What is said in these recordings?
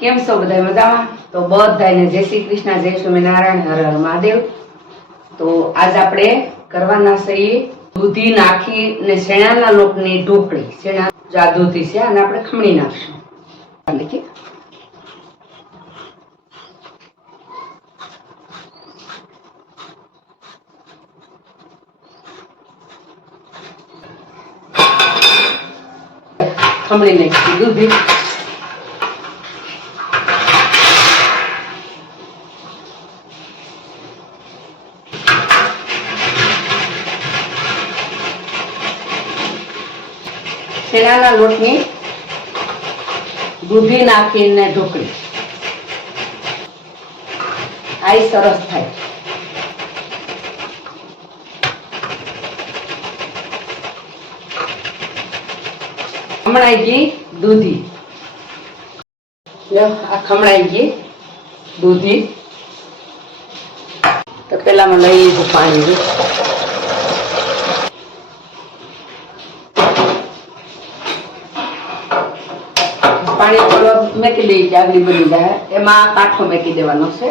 કેમ છો બધા મજામાં? તો બધાને જય શ્રી કૃષ્ણ, જય સ્વામિનારાયણ, હર હર મહાદેવ. તો આજ આપણે કરવાના છીએ દૂધી નાખી ને શેણાના લોટની ઢોકળી. શેણા જો છે અને આપણે ખમણી નાખશું. એટલે ખમણી નાખી દૂધી. શેણાના લોટની દૂધી નાખીને ઢોકળી. આઈ સરસ થાય. ખમણાઈ ગઈ દૂધી. આ ખમણાઈ ગઈ દૂધી. તો પેલામાં લઈ લીધું પાણી થોડો મેકી દઈ જાગરી બની જાય. એમાં કાઠો મેકી દેવાનો છે.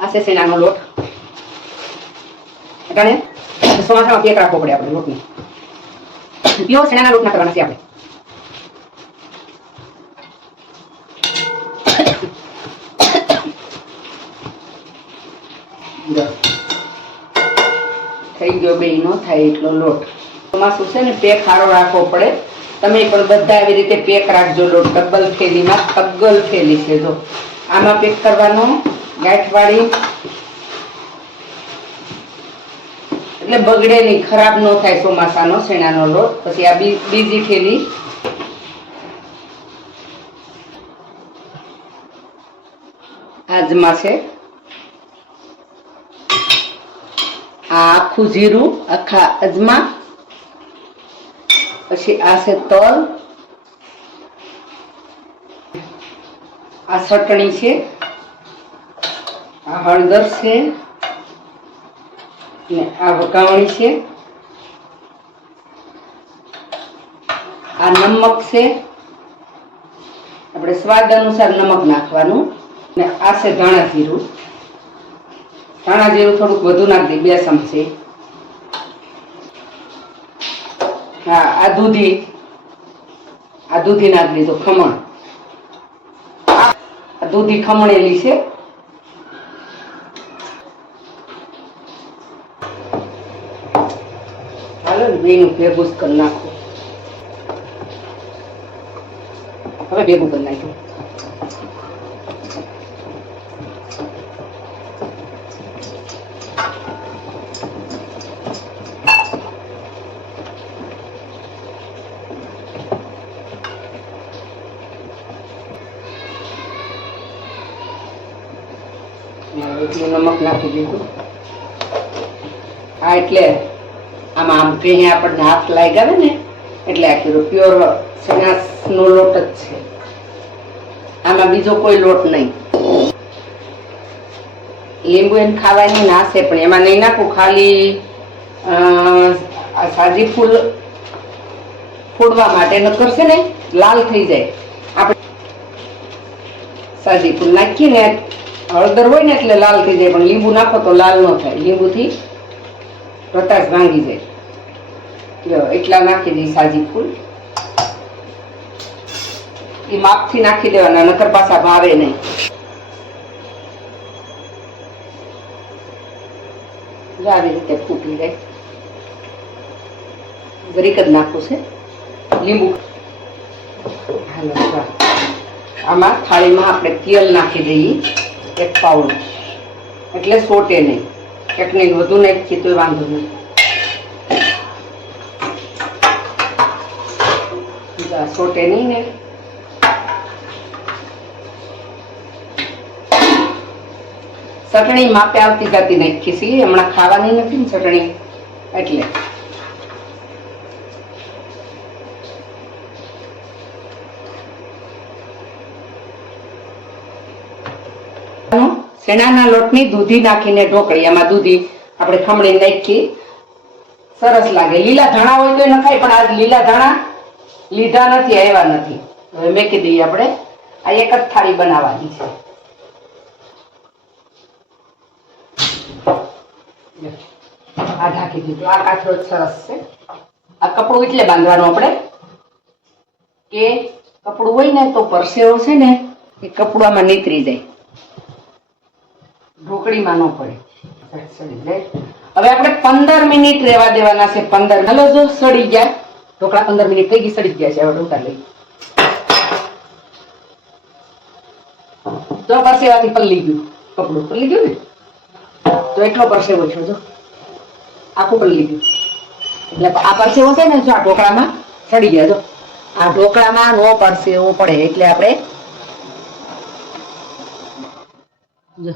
આ છે શેણાનો લોટ. અટાણે ચોમાસામાં પેક રાખવો પડે આપણે લોટને. પ્યોર સેનાના લોટ ના કરવાના છે આપણે. થઈ ગયો બે નો થાય એટલો લોટ. ચોમાસું છે ને, પેક સારો રાખવો પડે. તમે પણ બધા આવી રીતે પેક રાખજો. લોટ ડબલ થેલીમાં તગ્ગલ થેલી છે, જો. આમાં પેક કરવાનો ગાંઠવાળી. એટલે બગડે નહીં, ખરાબ ન થાય ચોમાસાનો, શેણાનો લોટ. પછી આ બીજી થેલી. આજમાં છે. આ આખું જીરું, આખા અજમા પછી આ છે તલ આ ચટણી છે આ હળદર છે ને આ વકાવણી છે આ નમક છે આપણે સ્વાદ અનુસાર નમક નાખવાનું ને આ છે ધાણા જીરું ધાણા જીરું થોડુંક વધુ નાખી દે બે ચમચી હા, આ દૂધી. આ દૂધી નાખ દીધું, ખમણ. આ દૂધી ખમણેલી છે. હાલો ને બેનું ભેગું કરી નાખો. હવે ભેગું કરી નાખ્યું. એટલું નમક નાખી દીધું. હા, એટલે આમાં આમ કઈ આપણને હાથ લાગ્યા ને, એટલે આ પ્યોર નો લોટ જ છે. આમાં બીજો કોઈ લોટ નહીં. લીંબુ એમ ખાવાની ના છે, પણ એમાં નહીં નાખું, ખાલી સાજી ફૂલ ફોડવા માટે ન કરશે ને, લાલ થઈ જાય. આપણે સાજી ફૂલ નાખીએ ને હળદર હોય ને એટલે લાલ થઈ જાય, પણ લીંબુ નાખો તો લાલ ન થાય. લીંબુથી રતાશ ભાંગી જાય. એટલા નાખી દઈ સાજી ફૂલ. એ માપથી નાખી દેવાના, નકર પાછા ભાવે નહીં. આવી રીતે ફૂટી જાય. ગરીક જ નાખવું છે. લીંબુ. હાલો. આમાં થાળીમાં આપણે તેલ નાખી દઈએ. એક પાઉલ. એટલે સોટે નહીં. એક નહીં, વધુ નાખીએ તો વાંધો નહીં. સોટે નહીં ને. ચટણી માપે આવતી જતી નાખી છે હમણાં ખાવાની નથી ને ચટણી. એટલે શેણાના લોટની દૂધી નાખીને ઢોકળી. એમાં દૂધી આપણે ખમણી નાખી સરસ લાગે. લીલા ધાણા હોય તો નખાય, પણ આજ લીલા ધાણા લીધા નથી, આવ્યા નથી. હવે મેકી દઈએ આપણે. આ એક જ થાળી બનાવવાની છે. આ ઢાંકી દીધું. આ કાથરો સરસ છે. આ કપડું એટલે બાંધવાનું આપણે? કે કપડું હોય ને તો પરસેવો છે ને, એ કપડું આમાં નીતરી જાય. ઢોકળીમાં ન પડે. હવે આપણે પંદર મિનિટ રહેવા દેવાના છે, પંદર. હલો જો સડી ગયા. ઢોકળા પંદર મિનિટ થઈ ગઈ, સડી ગયા છે. હવે ઢોકળા લઈ તો પરસેવાથી પલ્લી ગયું. કપડું પલ્લી ગયું ને? તો એટલો પરસેવો છે, જો. આખું પલ્લી ગયું. એટલે આ પરસેવો છે ને, જો આ ઢોકળામાં સડી ગયા, જો. આ ઢોકળામાં નો પરસેવો પડે. એટલે આપણે જો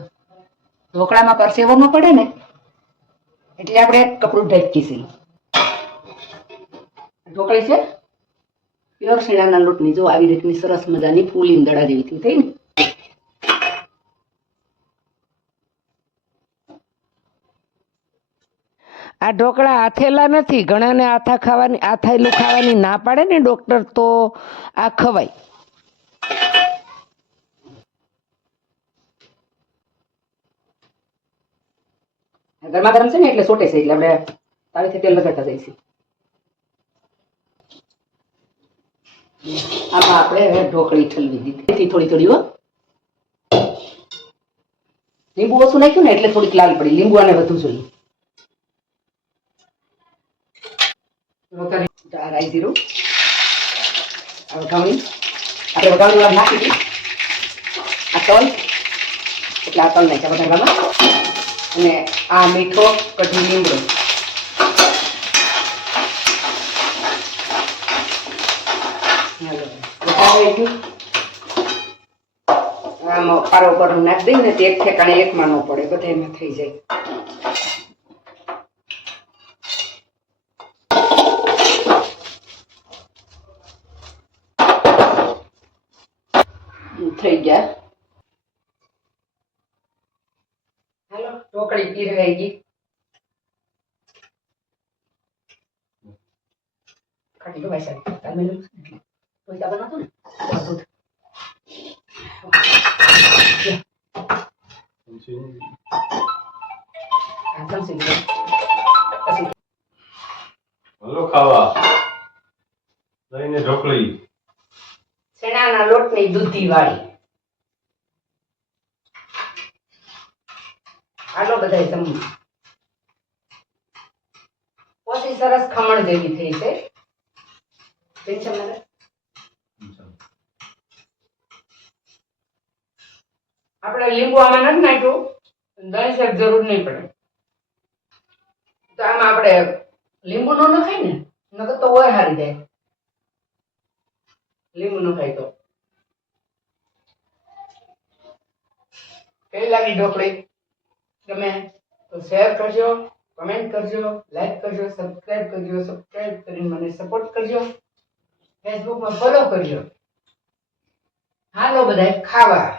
ઢોકળામાં પરસેવો ન પડે ને, એટલે આપણે કપડું ઢાંકીશું. ઢોકળી છે? પ્યોર શીણાના લોટની, જો આવી રીતની સરસ મજાની ફૂલ દડા જેવી થઈ ને. આ ઢોકળા આથેલા નથી, ઘણાને આથા ખાવાની આથેલું ખાવાની ના પાડે ને ડોક્ટર, તો આ ખવાય. ગરમા ગરમ છે ને એટલે સોટે છે, એટલે આપણે તાવીથી તેલ લગાડતા જઈશું આમાં આપણે ઢોકળી ઠલવી દીધી. થોડી થોડી લીંબુ ઓછું નાખ્યું ને એટલે થોડીક લાલ પડી. લીંબુ આને વધુ જોઈએ. રાઈ જીરું. વઘાવણી આપણે વઘાવણી નાખી દીધી. આ તલ. એટલે આ તલ નાખ્યા વઘારવામાં અને આ મીઠો કઢી લીમડો. આમ પારો પર નાખી દઈએ ને એક ઠેકાણે એકમાં ન પડે બધા એમાં થઈ જાય. થઈ ગયા. હાલો ઢોકળી પીરવાઈ ગઈ ખાટી ગવાય સારી કાલ મેલું એટલે કોઈ સાબર નતું ને તો દૂધ આ ચમચી લીધું. પછી હલો ખાવા લઈને ઢોકળી શેણાના લોટની દૂધી વાળી હાલો બધા જમવું પછી સરસ ખમણ જેવી થઈ છે. આપણે લીંબુ આમાં નથી નાખ્યું. દહીં શાક જરૂર નહીં પડે. તો આમાં આપણે લીંબુ નો નખાય ને? નકર તો ઓય હારી જાય. લીંબુ નખાય ખાય તો. કેવી લાગી ઢોકળી? ગમે તો શેર કરજો કમેન્ટ કરજો લાઈક કરજો સબસ્ક્રાઇબ કરજો સબસ્ક્રાઇબ કરીને મને સપોર્ટ કરજો ફેસબુકમાં ફોલો કરજો. હાલો બધા ખાવા.